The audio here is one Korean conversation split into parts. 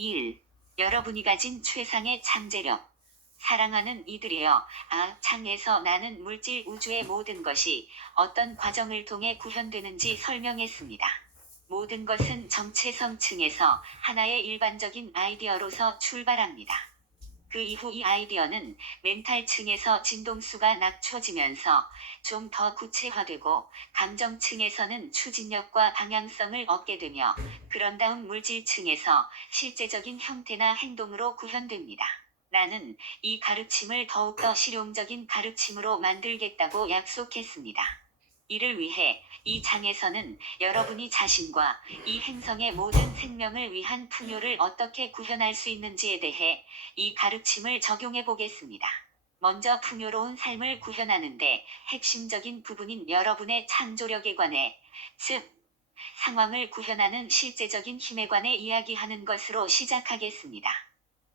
1. 여러분이 가진 최상의 잠재력. 사랑하는 이들이여, 창에서 나는 물질 우주의 모든 것이 어떤 과정을 통해 구현되는지 설명했습니다. 모든 것은 정체성층에서 하나의 일반적인 아이디어로서 출발합니다. 그 이후 이 아이디어는 멘탈층에서 진동수가 낮춰지면서 좀 더 구체화되고 감정층에서는 추진력과 방향성을 얻게 되며 그런 다음 물질층에서 실제적인 형태나 행동으로 구현됩니다. 나는 이 가르침을 더욱더 실용적인 가르침으로 만들겠다고 약속했습니다. 이를 위해 이 장에서는 여러분이 자신과 이 행성의 모든 생명을 위한 풍요를 어떻게 구현할 수 있는지에 대해 이 가르침을 적용해 보겠습니다. 먼저 풍요로운 삶을 구현하는데 핵심적인 부분인 여러분의 창조력에 관해, 즉, 상황을 구현하는 실제적인 힘에 관해 이야기하는 것으로 시작하겠습니다.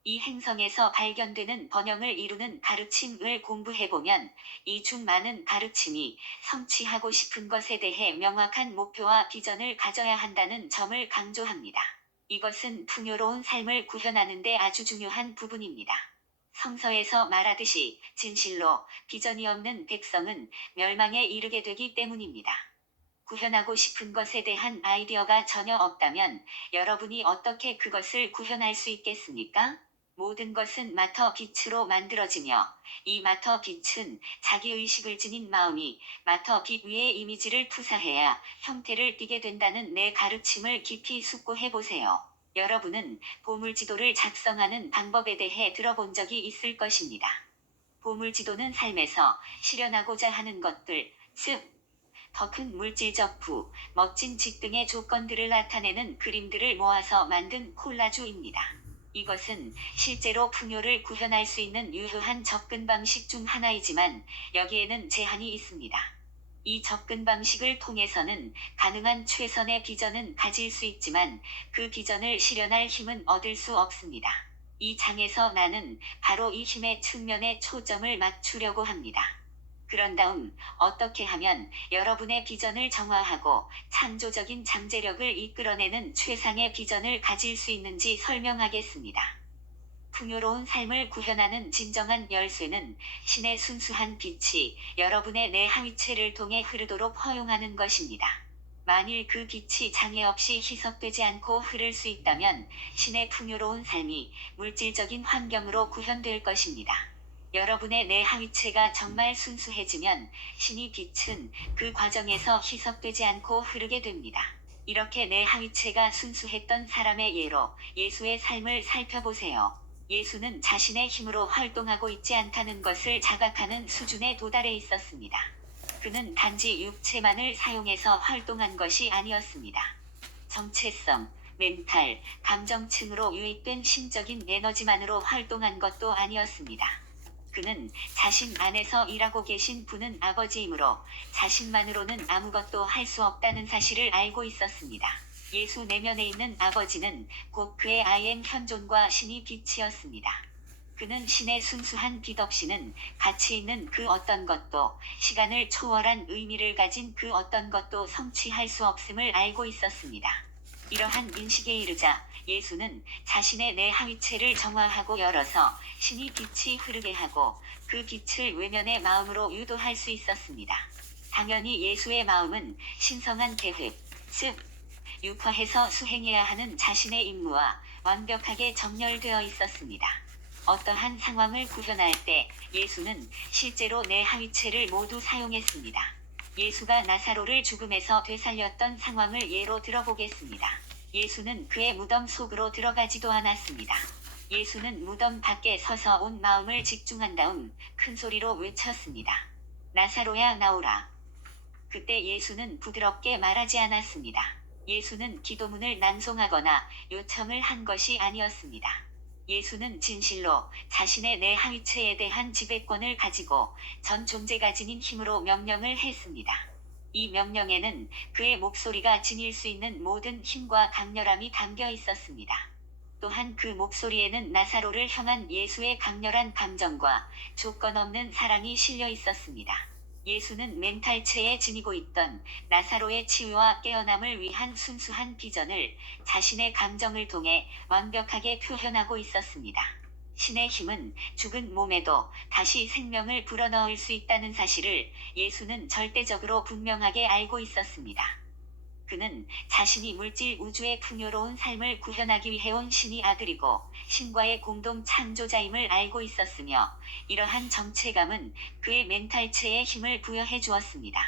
이 행성에서 발견되는 번영을 이루는 가르침을 공부해보면 이 중 많은 가르침이 성취하고 싶은 것에 대해 명확한 목표와 비전을 가져야 한다는 점을 강조합니다. 이것은 풍요로운 삶을 구현하는 데 아주 중요한 부분입니다. 성서에서 말하듯이 진실로 비전이 없는 백성은 멸망에 이르게 되기 때문입니다. 구현하고 싶은 것에 대한 아이디어가 전혀 없다면 여러분이 어떻게 그것을 구현할 수 있겠습니까? 모든 것은 마터 빛으로 만들어지며 이 마터 빛은 자기의식을 지닌 마음이 마터 빛 위에 이미지를 투사해야 형태를 띠게 된다는 내 가르침을 깊이 숙고해 보세요. 여러분은 보물지도를 작성하는 방법에 대해 들어본 적이 있을 것입니다. 보물지도는 삶에서 실현하고자 하는 것들, 즉, 더 큰 물질적 부, 멋진 직 등의 조건들을 나타내는 그림들을 모아서 만든 콜라주입니다. 이것은 실제로 풍요를 구현할 수 있는 유효한 접근 방식 중 하나이지만 여기에는 제한이 있습니다. 이 접근 방식을 통해서는 가능한 최선의 비전은 가질 수 있지만 그 비전을 실현할 힘은 얻을 수 없습니다. 이 장에서 나는 바로 이 힘의 측면에 초점을 맞추려고 합니다. 그런 다음 어떻게 하면 여러분의 비전을 정화하고 창조적인 잠재력을 이끌어내는 최상의 비전을 가질 수 있는지 설명하겠습니다. 풍요로운 삶을 구현하는 진정한 열쇠는 신의 순수한 빛이 여러분의 내 하위체를 통해 흐르도록 허용하는 것입니다. 만일 그 빛이 장애 없이 희석되지 않고 흐를 수 있다면 신의 풍요로운 삶이 물질적인 환경으로 구현될 것입니다. 여러분의 내 하위체가 정말 순수해지면 신의 빛은 그 과정에서 희석되지 않고 흐르게 됩니다. 이렇게 내 하위체가 순수했던 사람의 예로 예수의 삶을 살펴보세요. 예수는 자신의 힘으로 활동하고 있지 않다는 것을 자각하는 수준에 도달해 있었습니다. 그는 단지 육체만을 사용해서 활동한 것이 아니었습니다. 정체성, 멘탈, 감정층으로 유입된 심적인 에너지만으로 활동한 것도 아니었습니다. 그는 자신 안에서 일하고 계신 분은 아버지이므로 자신만으로는 아무것도 할 수 없다는 사실을 알고 있었습니다. 예수 내면에 있는 아버지는 곧 그의 I am 현존과 신이 빛이었습니다. 그는 신의 순수한 빛 없이는 가치 있는 그 어떤 것도 시간을 초월한 의미를 가진 그 어떤 것도 성취할 수 없음을 알고 있었습니다. 이러한 인식에 이르자 예수는 자신의 내 하위체를 정화하고 열어서 신이 빛이 흐르게 하고 그 빛을 외면의 마음으로 유도할 수 있었습니다. 당연히 예수의 마음은 신성한 계획, 즉 육화해서 수행해야 하는 자신의 임무와 완벽하게 정렬되어 있었습니다. 어떠한 상황을 구현할 때 예수는 실제로 내 하위체를 모두 사용했습니다. 예수가 나사로를 죽음에서 되살렸던 상황을 예로 들어보겠습니다. 예수는 그의 무덤 속으로 들어가지도 않았습니다. 예수는 무덤 밖에 서서 온 마음을 집중한 다음 큰 소리로 외쳤습니다. 나사로야 나오라. 그때 예수는 부드럽게 말하지 않았습니다. 예수는 기도문을 낭송하거나 요청을 한 것이 아니었습니다. 예수는 진실로 자신의 내 하위체에 대한 지배권을 가지고 전 존재가 지닌 힘으로 명령을 했습니다. 이 명령에는 그의 목소리가 지닐 수 있는 모든 힘과 강렬함이 담겨 있었습니다. 또한 그 목소리에는 나사로를 향한 예수의 강렬한 감정과 조건 없는 사랑이 실려 있었습니다. 예수는 멘탈체에 지니고 있던 나사로의 치유와 깨어남을 위한 순수한 비전을 자신의 감정을 통해 완벽하게 표현하고 있었습니다. 신의 힘은 죽은 몸에도 다시 생명을 불어넣을 수 있다는 사실을 예수는 절대적으로 분명하게 알고 있었습니다. 그는 자신이 물질 우주의 풍요로운 삶을 구현하기 위해 온 신의 아들이고 신과의 공동 창조자임을 알고 있었으며 이러한 정체감은 그의 멘탈체에 힘을 부여해 주었습니다.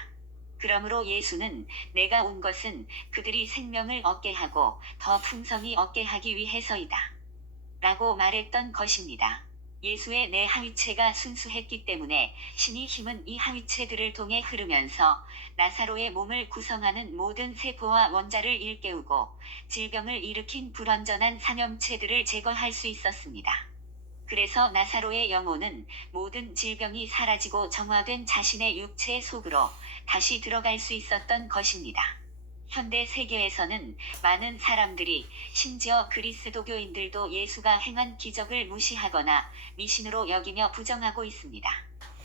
그러므로 예수는 내가 온 것은 그들이 생명을 얻게 하고 더 풍성히 얻게 하기 위해서이다. 라고 말했던 것입니다. 예수의 내 하위체가 순수했기 때문에 신의 힘은 이 하위체들을 통해 흐르면서 나사로의 몸을 구성하는 모든 세포와 원자를 일깨우고 질병을 일으킨 불완전한 산염체들을 제거할 수 있었습니다. 그래서 나사로의 영혼은 모든 질병이 사라지고 정화된 자신의 육체 속으로 다시 들어갈 수 있었던 것입니다. 현대 세계에서는 많은 사람들이 심지어 그리스도교인들도 예수가 행한 기적을 무시하거나 미신으로 여기며 부정하고 있습니다.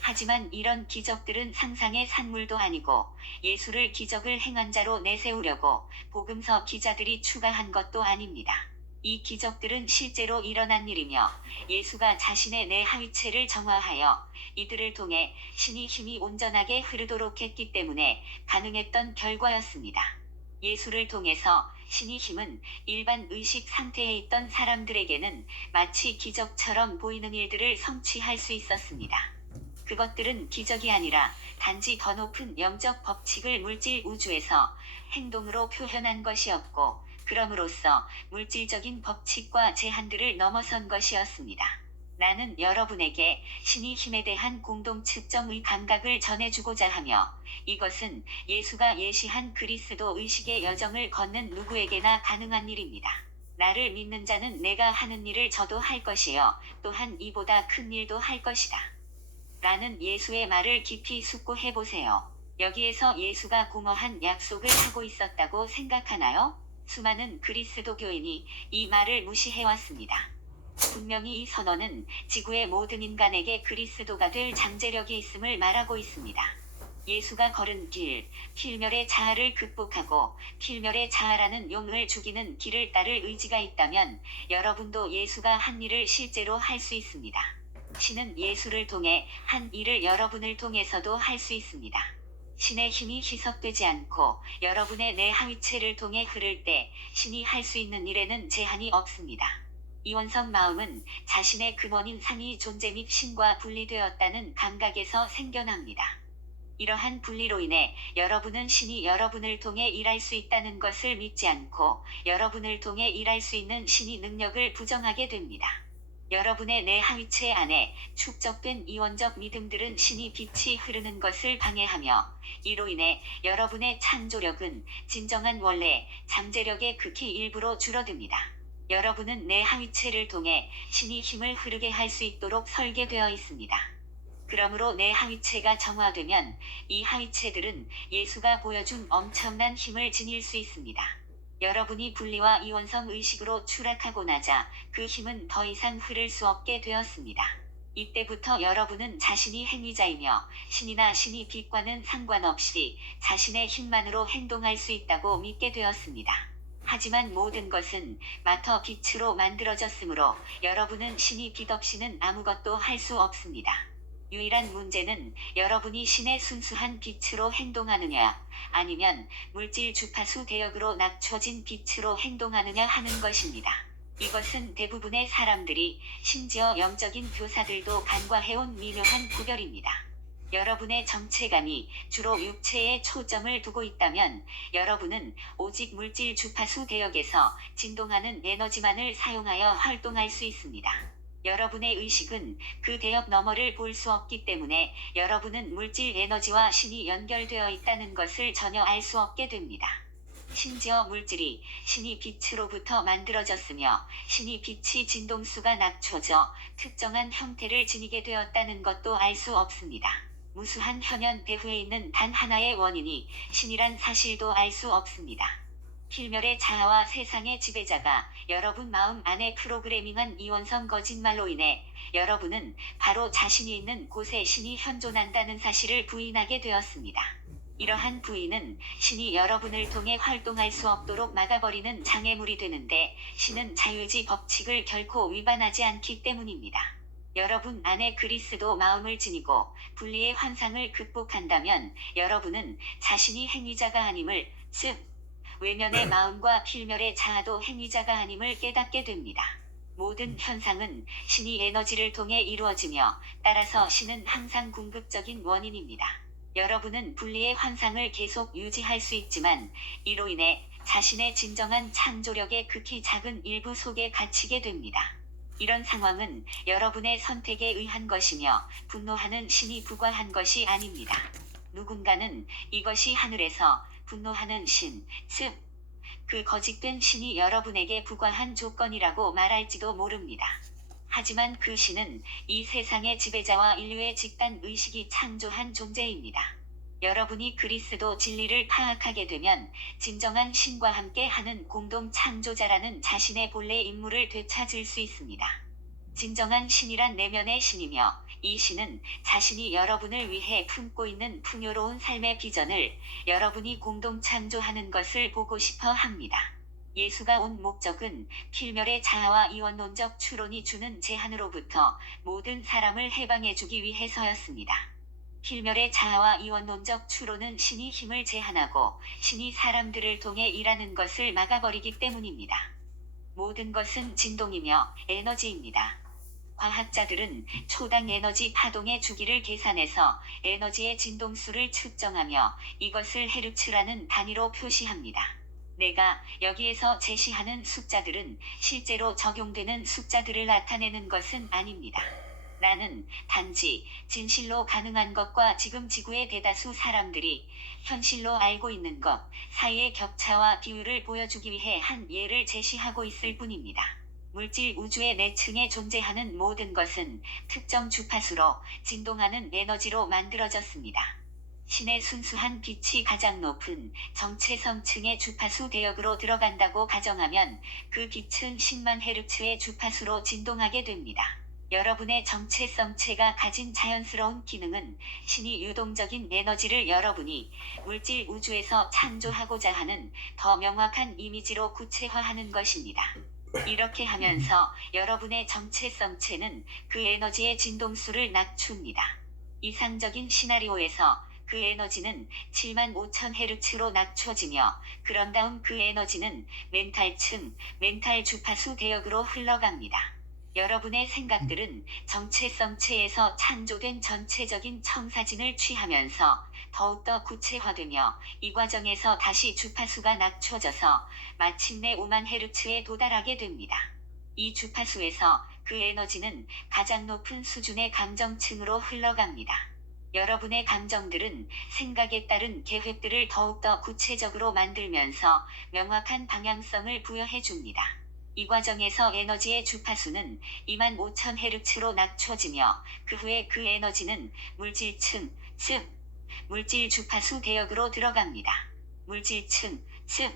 하지만 이런 기적들은 상상의 산물도 아니고 예수를 기적을 행한 자로 내세우려고 복음서 기자들이 추가한 것도 아닙니다. 이 기적들은 실제로 일어난 일이며 예수가 자신의 내 하위체를 정화하여 이들을 통해 신의 힘이 온전하게 흐르도록 했기 때문에 가능했던 결과였습니다. 예수를 통해서 신의 힘은 일반 의식 상태에 있던 사람들에게는 마치 기적처럼 보이는 일들을 성취할 수 있었습니다. 그것들은 기적이 아니라 단지 더 높은 영적 법칙을 물질 우주에서 행동으로 표현한 것이었고, 그럼으로써 물질적인 법칙과 제한들을 넘어선 것이었습니다. 나는 여러분에게 신의 힘에 대한 공동 측정의 감각을 전해주고자 하며 이것은 예수가 예시한 그리스도 의식의 여정을 걷는 누구에게나 가능한 일입니다. 나를 믿는 자는 내가 하는 일을 저도 할 것이요 또한 이보다 큰 일도 할 것이다. 라는 예수의 말을 깊이 숙고해 보세요. 여기에서 예수가 공허한 약속을 하고 있었다고 생각하나요? 수많은 그리스도교인이 이 말을 무시해왔습니다. 분명히 이 선언은 지구의 모든 인간에게 그리스도가 될 잠재력이 있음을 말하고 있습니다. 예수가 걸은 길, 필멸의 자아를 극복하고 필멸의 자아라는 용을 죽이는 길을 따를 의지가 있다면 여러분도 예수가 한 일을 실제로 할 수 있습니다. 신은 예수를 통해 한 일을 여러분을 통해서도 할 수 있습니다. 신의 힘이 희석되지 않고 여러분의 내 하위체를 통해 흐를 때 신이 할 수 있는 일에는 제한이 없습니다. 이원성 마음은 자신의 근원인 상위 존재 및 신과 분리되었다는 감각에서 생겨납니다. 이러한 분리로 인해 여러분은 신이 여러분을 통해 일할 수 있다는 것을 믿지 않고 여러분을 통해 일할 수 있는 신의 능력을 부정하게 됩니다. 여러분의 내 하위체 안에 축적된 이원적 믿음들은 신이 빛이 흐르는 것을 방해하며 이로 인해 여러분의 창조력은 진정한 원래 잠재력의 극히 일부로 줄어듭니다. 여러분은 내 하위체를 통해 신이 힘을 흐르게 할 수 있도록 설계되어 있습니다. 그러므로 내 하위체가 정화되면 이 하위체들은 예수가 보여준 엄청난 힘을 지닐 수 있습니다. 여러분이 분리와 이원성 의식으로 추락하고 나자 그 힘은 더 이상 흐를 수 없게 되었습니다. 이때부터 여러분은 자신이 행위자이며 신이나 신이 빛과는 상관없이 자신의 힘만으로 행동할 수 있다고 믿게 되었습니다. 하지만 모든 것은 마터 빛으로 만들어졌으므로 여러분은 신이 빛 없이는 아무것도 할 수 없습니다. 유일한 문제는 여러분이 신의 순수한 빛으로 행동하느냐 아니면 물질 주파수 대역으로 낮춰진 빛으로 행동하느냐 하는 것입니다. 이것은 대부분의 사람들이 심지어 영적인 교사들도 간과해온 미묘한 구별입니다. 여러분의 정체감이 주로 육체에 초점을 두고 있다면 여러분은 오직 물질 주파수 대역에서 진동하는 에너지만을 사용하여 활동할 수 있습니다. 여러분의 의식은 그 대역 너머를 볼 수 없기 때문에 여러분은 물질 에너지와 신이 연결되어 있다는 것을 전혀 알 수 없게 됩니다. 심지어 물질이 신이 빛으로부터 만들어졌으며 신이 빛이 진동수가 낮춰져 특정한 형태를 지니게 되었다는 것도 알 수 없습니다. 무수한 현현 배후에 있는 단 하나의 원인이 신이란 사실도 알 수 없습니다. 필멸의 자아와 세상의 지배자가 여러분 마음 안에 프로그래밍한 이원성 거짓말로 인해 여러분은 바로 자신이 있는 곳에 신이 현존한다는 사실을 부인하게 되었습니다. 이러한 부인은 신이 여러분을 통해 활동할 수 없도록 막아버리는 장애물이 되는데 신은 자유의지 법칙을 결코 위반하지 않기 때문입니다. 여러분 안에 그리스도 마음을 지니고 분리의 환상을 극복한다면 여러분은 자신이 행위자가 아님을, 즉 외면의 마음과 필멸의 자아도 행위자가 아님을 깨닫게 됩니다. 모든 현상은 신이 에너지를 통해 이루어지며 따라서 신은 항상 궁극적인 원인입니다. 여러분은 분리의 환상을 계속 유지할 수 있지만 이로 인해 자신의 진정한 창조력의 극히 작은 일부 속에 갇히게 됩니다. 이런 상황은 여러분의 선택에 의한 것이며 분노하는 신이 부과한 것이 아닙니다. 누군가는 이것이 하늘에서 분노하는 신, 즉, 그 거짓된 신이 여러분에게 부과한 조건이라고 말할지도 모릅니다. 하지만 그 신은 이 세상의 지배자와 인류의 집단 의식이 창조한 존재입니다. 여러분이 그리스도 진리를 파악하게 되면 진정한 신과 함께 하는 공동 창조자라는 자신의 본래 임무를 되찾을 수 있습니다. 진정한 신이란 내면의 신이며 이 신은 자신이 여러분을 위해 품고 있는 풍요로운 삶의 비전을 여러분이 공동 창조하는 것을 보고 싶어 합니다. 예수가 온 목적은 필멸의 자아와 이원론적 추론이 주는 제한으로부터 모든 사람을 해방해주기 위해서였습니다. 필멸의 자아와 이원론적 추론은 신이 힘을 제한하고 신이 사람들을 통해 일하는 것을 막아버리기 때문입니다. 모든 것은 진동이며 에너지입니다. 과학자들은 초당 에너지 파동의 주기를 계산해서 에너지의 진동수를 측정하며 이것을 헤르츠라는 단위로 표시합니다. 내가 여기에서 제시하는 숫자들은 실제로 적용되는 숫자들을 나타내는 것은 아닙니다. 나는 단지 진실로 가능한 것과 지금 지구의 대다수 사람들이 현실로 알고 있는 것 사이의 격차와 비율을 보여주기 위해 한 예를 제시하고 있을 뿐입니다. 물질 우주의 내층에 존재하는 모든 것은 특정 주파수로 진동하는 에너지로 만들어졌습니다. 신의 순수한 빛이 가장 높은 정체성층의 주파수 대역으로 들어간다고 가정하면 그 빛은 10만 헤르츠의 주파수로 진동하게 됩니다. 여러분의 정체성체가 가진 자연스러운 기능은 신이 유동적인 에너지를 여러분이 물질 우주에서 창조하고자 하는 더 명확한 이미지로 구체화하는 것입니다. 이렇게 하면서 여러분의 정체성체는 그 에너지의 진동수를 낮춥니다. 이상적인 시나리오에서 그 에너지는 7만 5천 헤르츠로 낮춰지며 그런 다음 그 에너지는 멘탈층, 멘탈 주파수 대역으로 흘러갑니다. 여러분의 생각들은 정체성체에서 창조된 전체적인 청사진을 취하면서 더욱더 구체화되며 이 과정에서 다시 주파수가 낮춰져서 마침내 5만 헤르츠에 도달하게 됩니다. 이 주파수에서 그 에너지는 가장 높은 수준의 감정층으로 흘러갑니다. 여러분의 감정들은 생각에 따른 계획들을 더욱더 구체적으로 만들면서 명확한 방향성을 부여해 줍니다. 이 과정에서 에너지의 주파수는 2만 5천 헤르츠로 낮춰지며 그 후에 그 에너지는 물질층, 즉 물질 주파수 대역으로 들어갑니다. 물질층, 즉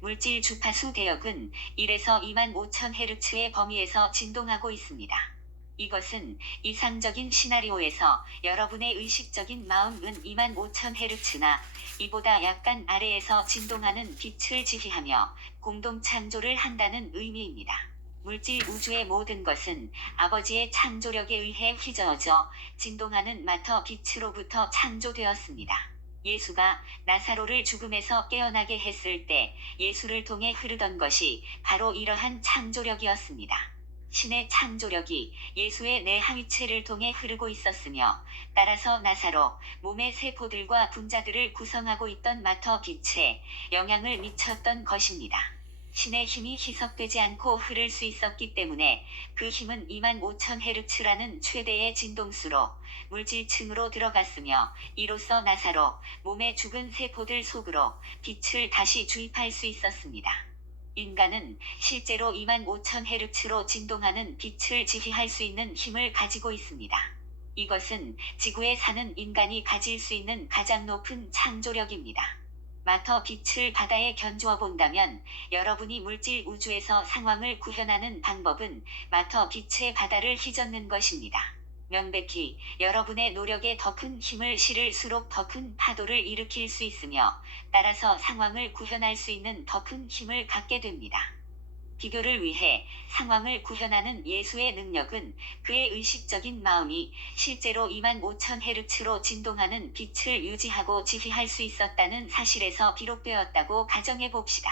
물질 주파수 대역은 1에서 2만 5천 헤르츠의 범위에서 진동하고 있습니다. 이것은 이상적인 시나리오에서 여러분의 의식적인 마음은 2만 5천 헤르츠나 이보다 약간 아래에서 진동하는 빛을 지휘하며 공동 창조를 한다는 의미입니다. 물질 우주의 모든 것은 아버지의 창조력에 의해 휘저어져 진동하는 마터 빛으로부터 창조되었습니다. 예수가 나사로를 죽음에서 깨어나게 했을 때 예수를 통해 흐르던 것이 바로 이러한 창조력이었습니다. 신의 창조력이 예수의 내 하위체를 통해 흐르고 있었으며 따라서 나사로 몸의 세포들과 분자들을 구성하고 있던 마터 빛에 영향을 미쳤던 것입니다. 신의 힘이 희석되지 않고 흐를 수 있었기 때문에 그 힘은 2만 5천 헤르츠라는 최대의 진동수로 물질층으로 들어갔으며 이로써 나사로 몸의 죽은 세포들 속으로 빛을 다시 주입할 수 있었습니다. 인간은 실제로 2만 5천 헤르츠로 진동하는 빛을 지휘할 수 있는 힘을 가지고 있습니다. 이것은 지구에 사는 인간이 가질 수 있는 가장 높은 창조력입니다. 마터 빛을 바다에 견주어 본다면 여러분이 물질 우주에서 상황을 구현하는 방법은 마터 빛의 바다를 휘젓는 것입니다. 명백히 여러분의 노력에 더 큰 힘을 실을수록 더 큰 파도를 일으킬 수 있으며 따라서 상황을 구현할 수 있는 더 큰 힘을 갖게 됩니다. 비교를 위해 상황을 구현하는 예수의 능력은 그의 의식적인 마음이 실제로 25,000헤르츠로 진동하는 빛을 유지하고 지휘할 수 있었다는 사실에서 비롯되었다고 가정해 봅시다.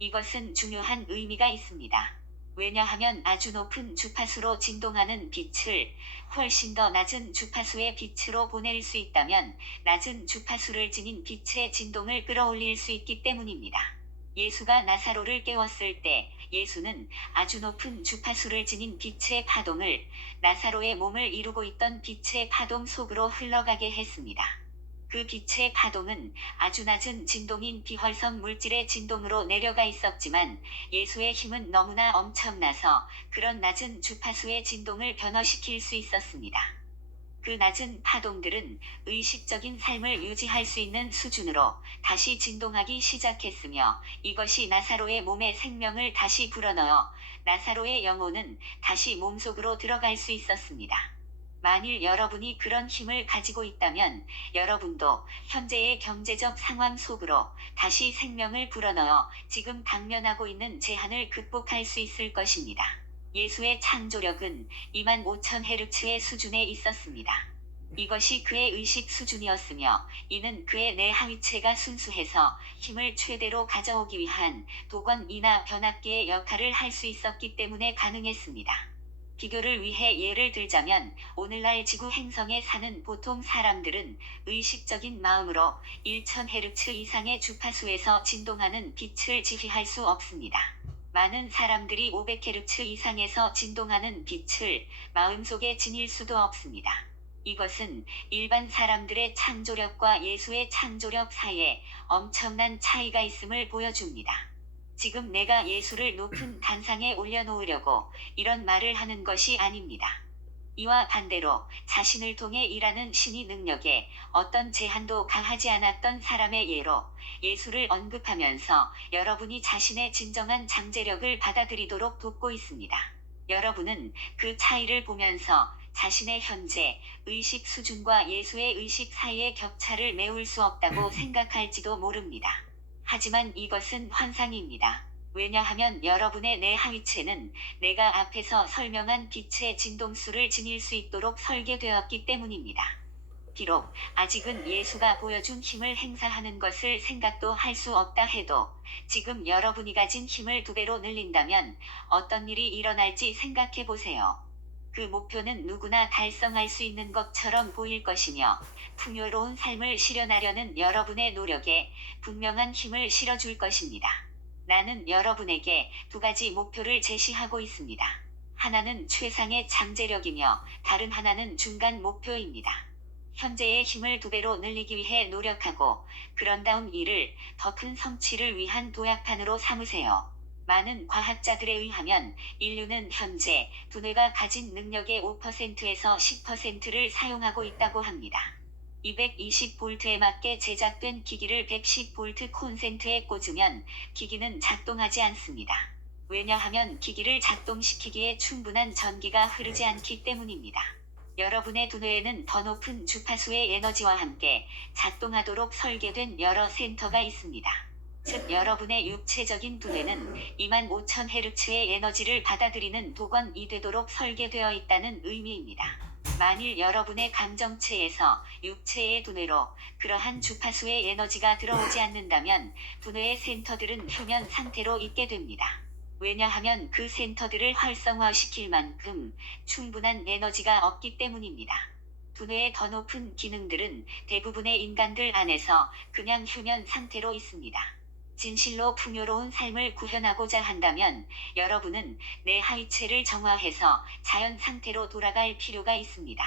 이것은 중요한 의미가 있습니다. 왜냐하면 아주 높은 주파수로 진동하는 빛을 훨씬 더 낮은 주파수의 빛으로 보낼 수 있다면 낮은 주파수를 지닌 빛의 진동을 끌어올릴 수 있기 때문입니다. 예수가 나사로를 깨웠을 때 예수는 아주 높은 주파수를 지닌 빛의 파동을 나사로의 몸을 이루고 있던 빛의 파동 속으로 흘러가게 했습니다. 그 빛의 파동은 아주 낮은 진동인 비활성 물질의 진동으로 내려가 있었지만 예수의 힘은 너무나 엄청나서 그런 낮은 주파수의 진동을 변화시킬 수 있었습니다. 그 낮은 파동들은 의식적인 삶을 유지할 수 있는 수준으로 다시 진동하기 시작했으며 이것이 나사로의 몸에 생명을 다시 불어넣어 나사로의 영혼은 다시 몸속으로 들어갈 수 있었습니다. 만일 여러분이 그런 힘을 가지고 있다면 여러분도 현재의 경제적 상황 속으로 다시 생명을 불어넣어 지금 당면하고 있는 제한을 극복할 수 있을 것입니다. 예수의 창조력은 25,000헤르츠의 수준에 있었습니다. 이것이 그의 의식 수준이었으며 이는 그의 내하위체가 순수해서 힘을 최대로 가져오기 위한 도건이나 변압기의 역할을 할 수 있었기 때문에 가능했습니다. 비교를 위해 예를 들자면 오늘날 지구 행성에 사는 보통 사람들은 의식적인 마음으로 1000헤르츠 이상의 주파수에서 진동하는 빛을 지휘할 수 없습니다. 많은 사람들이 500헤르츠 이상에서 진동하는 빛을 마음속에 지닐 수도 없습니다. 이것은 일반 사람들의 창조력과 예수의 창조력 사이에 엄청난 차이가 있음을 보여줍니다. 지금 내가 예수를 높은 단상에 올려놓으려고 이런 말을 하는 것이 아닙니다. 이와 반대로 자신을 통해 일하는 신의 능력에 어떤 제한도 가하지 않았던 사람의 예로 예수를 언급하면서 여러분이 자신의 진정한 잠재력을 받아들이도록 돕고 있습니다. 여러분은 그 차이를 보면서 자신의 현재 의식 수준과 예수의 의식 사이의 격차를 메울 수 없다고 생각할지도 모릅니다. 하지만 이것은 환상입니다. 왜냐하면 여러분의 내하위체는 내가 앞에서 설명한 빛의 진동수를 지닐 수 있도록 설계되었기 때문입니다. 비록 아직은 예수가 보여준 힘을 행사하는 것을 생각도 할 수 없다 해도 지금 여러분이 가진 힘을 2배로 늘린다면 어떤 일이 일어날지 생각해 보세요. 그 목표는 누구나 달성할 수 있는 것처럼 보일 것이며 풍요로운 삶을 실현하려는 여러분의 노력에 분명한 힘을 실어줄 것입니다. 나는 여러분에게 2가지 목표를 제시하고 있습니다. 하나는 최상의 잠재력이며 다른 하나는 중간 목표입니다. 현재의 힘을 2배로 늘리기 위해 노력하고 그런 다음 이를 더 큰 성취를 위한 도약판으로 삼으세요. 많은 과학자들에 의하면 인류는 현재 두뇌가 가진 능력의 5%에서 10%를 사용하고 있다고 합니다. 220볼트에 맞게 제작된 기기를 110볼트 콘센트에 꽂으면 기기는 작동하지 않습니다. 왜냐하면 기기를 작동시키기에 충분한 전기가 흐르지 않기 때문입니다. 여러분의 두뇌에는 더 높은 주파수의 에너지와 함께 작동하도록 설계된 여러 센터가 있습니다. 즉 여러분의 육체적인 두뇌는 25,000헤르츠의 에너지를 받아들이는 도건이 되도록 설계되어 있다는 의미입니다. 만일 여러분의 감정체에서 육체의 두뇌로 그러한 주파수의 에너지가 들어오지 않는다면 두뇌의 센터들은 휴면 상태로 있게 됩니다. 왜냐하면 그 센터들을 활성화시킬 만큼 충분한 에너지가 없기 때문입니다. 두뇌의 더 높은 기능들은 대부분의 인간들 안에서 그냥 휴면 상태로 있습니다. 진실로 풍요로운 삶을 구현하고자 한다면 여러분은 내 하위체를 정화해서 자연 상태로 돌아갈 필요가 있습니다.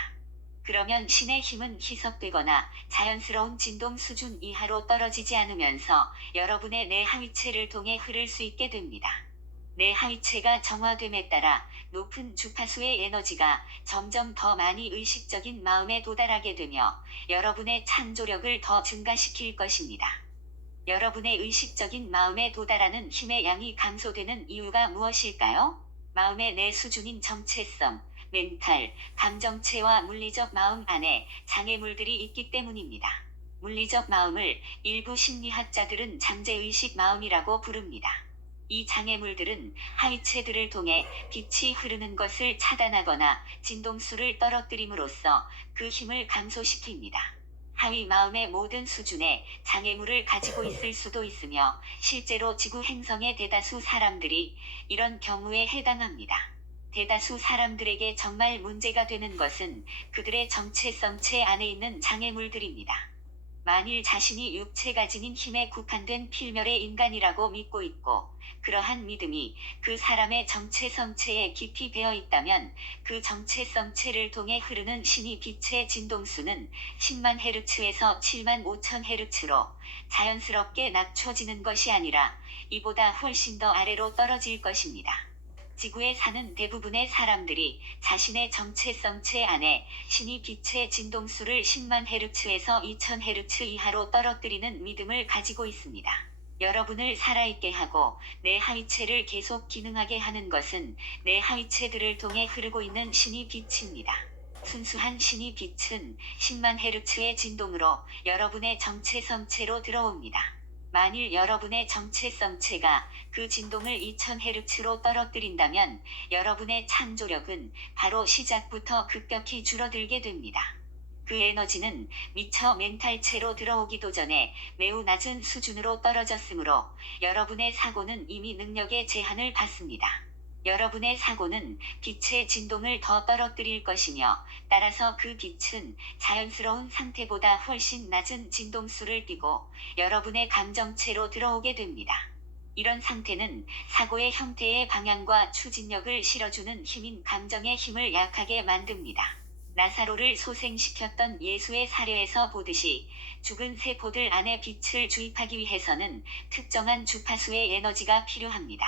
그러면 신의 힘은 희석되거나 자연스러운 진동 수준 이하로 떨어지지 않으면서 여러분의 내 하위체를 통해 흐를 수 있게 됩니다. 내 하위체가 정화됨에 따라 높은 주파수의 에너지가 점점 더 많이 의식적인 마음에 도달하게 되며 여러분의 창조력을 더 증가시킬 것입니다. 여러분의 의식적인 마음에 도달하는 힘의 양이 감소되는 이유가 무엇일까요? 마음의 내 수준인 정체성, 멘탈, 감정체와 물리적 마음 안에 장애물들이 있기 때문입니다. 물리적 마음을 일부 심리학자들은 잠재의식 마음이라고 부릅니다. 이 장애물들은 하위체들을 통해 빛이 흐르는 것을 차단하거나 진동수를 떨어뜨림으로써 그 힘을 감소시킵니다. 하위 마음의 모든 수준의 장애물을 가지고 있을 수도 있으며 실제로 지구 행성의 대다수 사람들이 이런 경우에 해당합니다. 대다수 사람들에게 정말 문제가 되는 것은 그들의 정체성체 안에 있는 장애물들입니다. 만일 자신이 육체가 지닌 힘에 국한된 필멸의 인간이라고 믿고 있고 그러한 믿음이 그 사람의 정체성체에 깊이 배어 있다면 그 정체성체를 통해 흐르는 신이 빛의 진동수는 10만 헤르츠에서 7만 5천 헤르츠로 자연스럽게 낮춰지는 것이 아니라 이보다 훨씬 더 아래로 떨어질 것입니다. 지구에 사는 대부분의 사람들이 자신의 정체성체 안에 신이 빛의 진동수를 10만 헤르츠에서 2000 헤르츠 이하로 떨어뜨리는 믿음을 가지고 있습니다. 여러분을 살아있게 하고 내 하위체를 계속 기능하게 하는 것은 내 하위체들을 통해 흐르고 있는 신이 빛입니다. 순수한 신이 빛은 10만 헤르츠의 진동으로 여러분의 정체성체로 들어옵니다. 만일 여러분의 정체성체가 그 진동을 2000헤르츠로 떨어뜨린다면 여러분의 창조력은 바로 시작부터 급격히 줄어들게 됩니다. 그 에너지는 미처 멘탈체로 들어오기도 전에 매우 낮은 수준으로 떨어졌으므로 여러분의 사고는 이미 능력의 제한을 받습니다. 여러분의 사고는 빛의 진동을 더 떨어뜨릴 것이며 따라서 그 빛은 자연스러운 상태보다 훨씬 낮은 진동수를 띠고 여러분의 감정체로 들어오게 됩니다. 이런 상태는 사고의 형태의 방향과 추진력을 실어주는 힘인 감정의 힘을 약하게 만듭니다. 나사로를 소생시켰던 예수의 사례에서 보듯이 죽은 세포들 안에 빛을 주입하기 위해서는 특정한 주파수의 에너지가 필요합니다.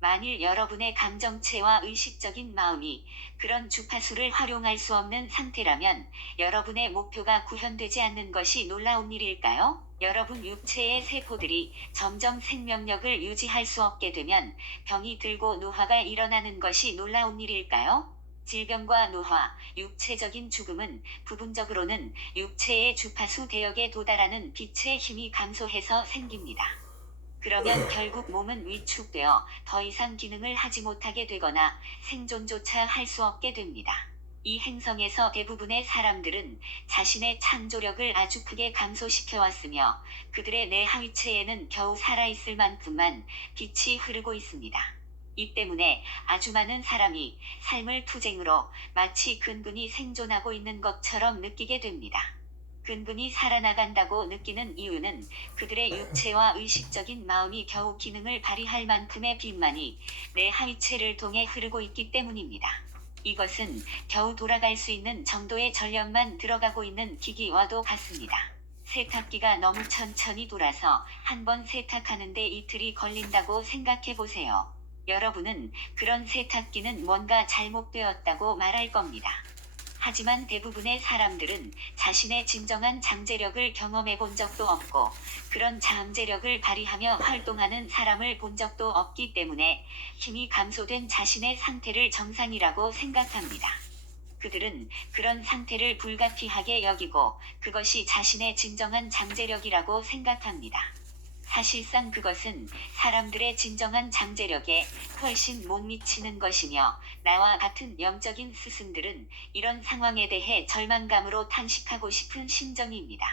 만일 여러분의 감정체와 의식적인 마음이 그런 주파수를 활용할 수 없는 상태라면 여러분의 목표가 구현되지 않는 것이 놀라운 일일까요? 여러분 육체의 세포들이 점점 생명력을 유지할 수 없게 되면 병이 들고 노화가 일어나는 것이 놀라운 일일까요? 질병과 노화, 육체적인 죽음은 부분적으로는 육체의 주파수 대역에 도달하는 빛의 힘이 감소해서 생깁니다. 그러면 결국 몸은 위축되어 더 이상 기능을 하지 못하게 되거나 생존조차 할 수 없게 됩니다. 이 행성에서 대부분의 사람들은 자신의 창조력을 아주 크게 감소시켜 왔으며 그들의 내 하위체에는 겨우 살아있을 만큼만 빛이 흐르고 있습니다. 이 때문에 아주 많은 사람이 삶을 투쟁으로 마치 근근히 생존하고 있는 것처럼 느끼게 됩니다. 근근히 살아나간다고 느끼는 이유는 그들의 육체와 의식적인 마음이 겨우 기능을 발휘할 만큼의 빛만이 내 하위체를 통해 흐르고 있기 때문입니다. 이것은 겨우 돌아갈 수 있는 정도의 전력만 들어가고 있는 기기와도 같습니다. 세탁기가 너무 천천히 돌아서 한 번 세탁하는데 이틀이 걸린다고 생각해 보세요. 여러분은 그런 세탁기는 뭔가 잘못되었다고 말할 겁니다. 하지만 대부분의 사람들은 자신의 진정한 잠재력을 경험해 본 적도 없고 그런 잠재력을 발휘하며 활동하는 사람을 본 적도 없기 때문에 힘이 감소된 자신의 상태를 정상이라고 생각합니다. 그들은 그런 상태를 불가피하게 여기고 그것이 자신의 진정한 잠재력이라고 생각합니다. 사실상 그것은 사람들의 진정한 잠재력에 훨씬 못 미치는 것이며 나와 같은 영적인 스승들은 이런 상황에 대해 절망감으로 탄식하고 싶은 심정입니다.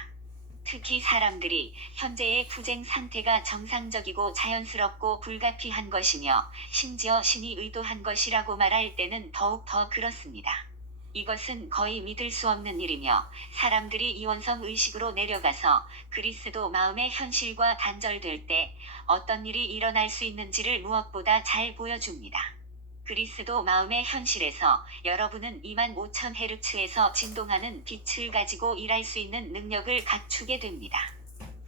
특히 사람들이 현재의 투쟁 상태가 정상적이고 자연스럽고 불가피한 것이며 심지어 신이 의도한 것이라고 말할 때는 더욱 더 그렇습니다. 이것은 거의 믿을 수 없는 일이며 사람들이 이원성 의식으로 내려가서 그리스도 마음의 현실과 단절될 때 어떤 일이 일어날 수 있는지를 무엇보다 잘 보여줍니다. 그리스도 마음의 현실에서 여러분은 2만 5천 헤르츠에서 진동하는 빛을 가지고 일할 수 있는 능력을 갖추게 됩니다.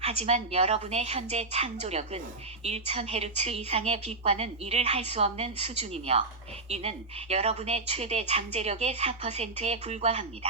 하지만 여러분의 현재 창조력은 1000헤르츠 이상의 빛과는 일을 할 수 없는 수준이며 이는 여러분의 최대 잠재력의 4%에 불과합니다.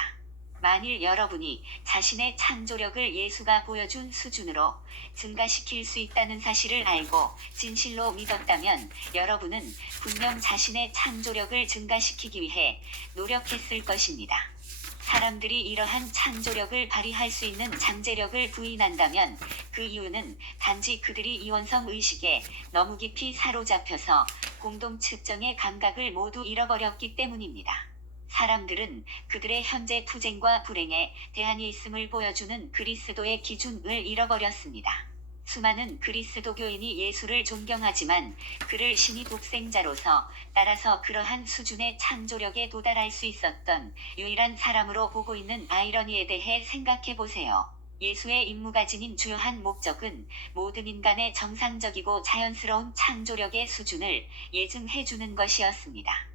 만일 여러분이 자신의 창조력을 예수가 보여준 수준으로 증가시킬 수 있다는 사실을 알고 진실로 믿었다면 여러분은 분명 자신의 창조력을 증가시키기 위해 노력했을 것입니다. 사람들이 이러한 창조력을 발휘할 수 있는 잠재력을 부인한다면 그 이유는 단지 그들이 이원성 의식에 너무 깊이 사로잡혀서 공동 측정의 감각을 모두 잃어버렸기 때문입니다. 사람들은 그들의 현재 투쟁과 불행에 대한이 있음을 보여주는 그리스도의 기준을 잃어버렸습니다. 수많은 그리스도교인이 예수를 존경하지만 그를 신이 독생자로서 따라서 그러한 수준의 창조력에 도달할 수 있었던 유일한 사람으로 보고 있는 아이러니에 대해 생각해 보세요. 예수의 임무가 지닌 주요한 목적은 모든 인간의 정상적이고 자연스러운 창조력의 수준을 예증해 주는 것이었습니다.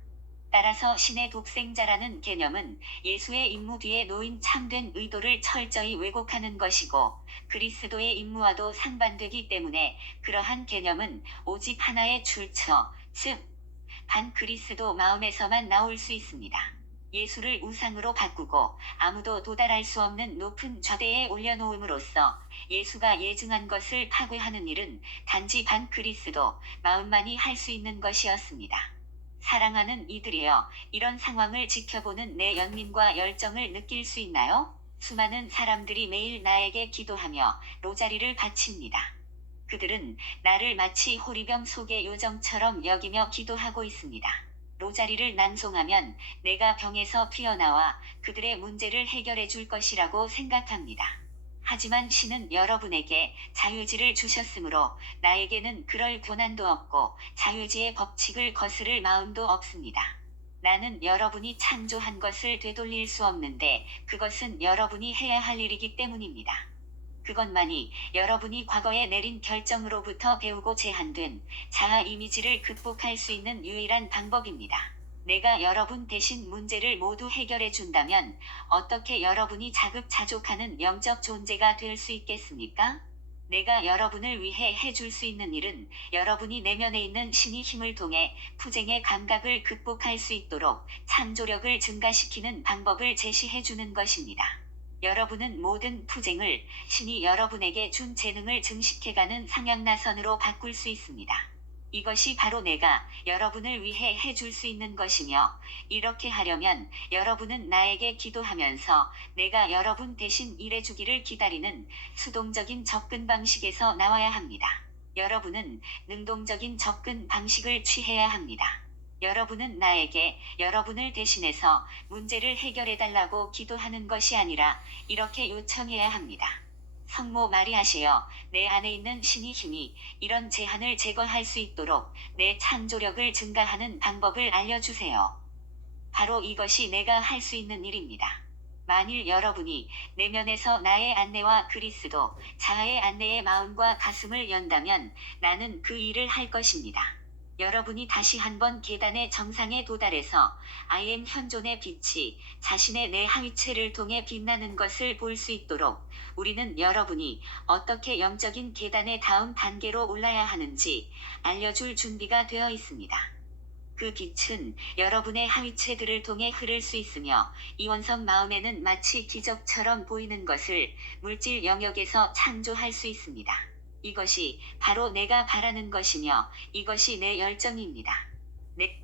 따라서 신의 독생자라는 개념은 예수의 임무 뒤에 놓인 참된 의도를 철저히 왜곡하는 것이고 그리스도의 임무와도 상반되기 때문에 그러한 개념은 오직 하나의 출처, 즉 반그리스도 마음에서만 나올 수 있습니다. 예수를 우상으로 바꾸고 아무도 도달할 수 없는 높은 좌대에 올려놓음으로써 예수가 예증한 것을 파괴하는 일은 단지 반그리스도 마음만이 할 수 있는 것이었습니다. 사랑하는 이들이여, 이런 상황을 지켜보는 내 연민과 열정을 느낄 수 있나요? 수많은 사람들이 매일 나에게 기도하며 로자리를 바칩니다. 그들은 나를 마치 호리병 속의 요정처럼 여기며 기도하고 있습니다. 로자리를 낭송하면 내가 병에서 피어나와 그들의 문제를 해결해 줄 것이라고 생각합니다. 하지만 신은 여러분에게 자유지를 주셨으므로 나에게는 그럴 권한도 없고 자유지의 법칙을 거스를 마음도 없습니다. 나는 여러분이 창조한 것을 되돌릴 수 없는데 그것은 여러분이 해야 할 일이기 때문입니다. 그것만이 여러분이 과거에 내린 결정으로부터 배우고 제한된 자아 이미지를 극복할 수 있는 유일한 방법입니다. 내가 여러분 대신 문제를 모두 해결해 준다면 어떻게 여러분이 자급자족하는 영적 존재가 될 수 있겠습니까? 내가 여러분을 위해 해줄 수 있는 일은 여러분이 내면에 있는 신의 힘을 통해 투쟁의 감각을 극복할 수 있도록 창조력을 증가시키는 방법을 제시해 주는 것입니다. 여러분은 모든 투쟁을 신이 여러분에게 준 재능을 증식해가는 상향나선으로 바꿀 수 있습니다. 이것이 바로 내가 여러분을 위해 해줄 수 있는 것이며, 이렇게 하려면 여러분은 나에게 기도하면서 내가 여러분 대신 일해주기를 기다리는 수동적인 접근 방식에서 나와야 합니다. 여러분은 능동적인 접근 방식을 취해야 합니다. 여러분은 나에게 여러분을 대신해서 문제를 해결해달라고 기도하는 것이 아니라 이렇게 요청해야 합니다. 성모 마리아시여, 내 안에 있는 신의 힘이 이런 제한을 제거할 수 있도록 내 창조력을 증가하는 방법을 알려주세요. 바로 이것이 내가 할 수 있는 일입니다. 만일 여러분이 내면에서 나의 안내와 그리스도, 자아의 안내의 마음과 가슴을 연다면 나는 그 일을 할 것입니다. 여러분이 다시 한번 계단의 정상에 도달해서 I am 현존의 빛이 자신의 내 하위체를 통해 빛나는 것을 볼 수 있도록 우리는 여러분이 어떻게 영적인 계단의 다음 단계로 올라야 하는지 알려줄 준비가 되어 있습니다. 그 빛은 여러분의 하위체들을 통해 흐를 수 있으며 이원성 마음에는 마치 기적처럼 보이는 것을 물질 영역에서 창조할 수 있습니다. 이것이 바로 내가 바라는 것이며 이것이 내 열정입니다. 내